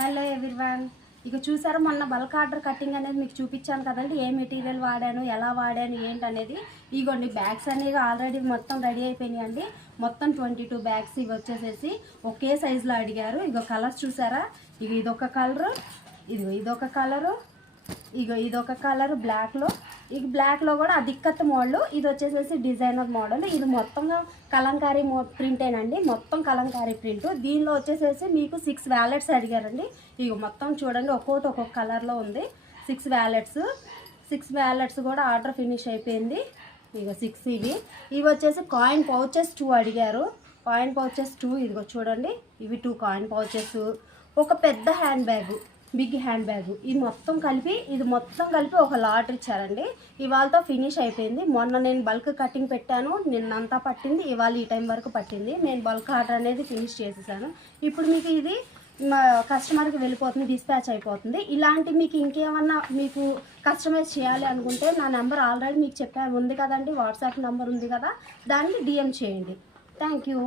Hello everyone, ఇక చూసారా మొన్న బల్క్ ఆర్డర్ కటింగ్ అనేది మీకు చూపించాను కదండి. ఏ మెటీరియల్ వాడాను, ఎలా వాడాను ఏంటనేది. ఇగోండి బ్యాగ్స్ అనేవి ఆల్రెడీ మొత్తం రెడీ అయిపోయినాయండి. మొత్తం 22 బ్యాగ్స్ ఇవి వచ్చేసేసి ఒకే సైజులో అడిగారు. ఇగో కలర్స్ చూసారా, ఇక ఇదొక కలరు, ఇదొక కలరు, ఇదొక కలర్ బ్లాక్లో, ఇక బ్లాక్లో కూడా దిక్కత్ మోడల్. ఇది వచ్చేసేసి డిజైనర్ మోడల్. ఇది మొత్తంగా కలంకారీ ప్రింటేనండి, మొత్తం కలంకారీ ప్రింట్. దీనిలో వచ్చేసేసి మీకు 6 వ్యాలెట్స్ అడిగారండి. ఇక మొత్తం చూడండి, ఒక్కొక్క కలర్లో ఉంది. 6 వ్యాలెట్స్ కూడా ఆర్డర్ ఫినిష్ అయిపోయింది. ఇక 6 ఇవి వచ్చేసి కాయిన్ పౌచెస్ 2 అడిగారు. కాయిన్ పౌచెస్ 2 ఇదిగో చూడండి, ఇవి 2 కాయిన్ పౌచెస్, ఒక పెద్ద handbag, big handbag. ఇది మొత్తం కలిపి ఒక లాట్ ఇచ్చారండి. ఇవాళతో ఫినిష్ అయిపోయింది. మొన్న నేను బల్క్ కటింగ్ పెట్టాను, నిన్నంతా పట్టింది, ఇవాళ ఈ టైం వరకు పట్టింది. నేను బల్క్ ఆర్డర్ అనేది ఫినిష్ చేసేసాను. ఇప్పుడు మీకు ఇది కస్టమర్కి వెళ్ళిపోతుంది, డిస్పాచ్ అయిపోతుంది. ఇలాంటి మీకు ఇంకేమన్నా మీకు కస్టమైజ్ చేయాలి అనుకుంటే నా నెంబర్ ఆల్రెడీ మీకు చెప్పాను ఉంది కదండి, వాట్సాప్ నెంబర్ ఉంది కదా, దానికి డిఎం చేయండి. Thank you.